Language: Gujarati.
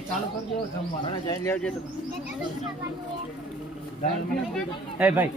ચાલુ કરી દો જમવાનું જઈ લેવજો તમે એ ભાઈ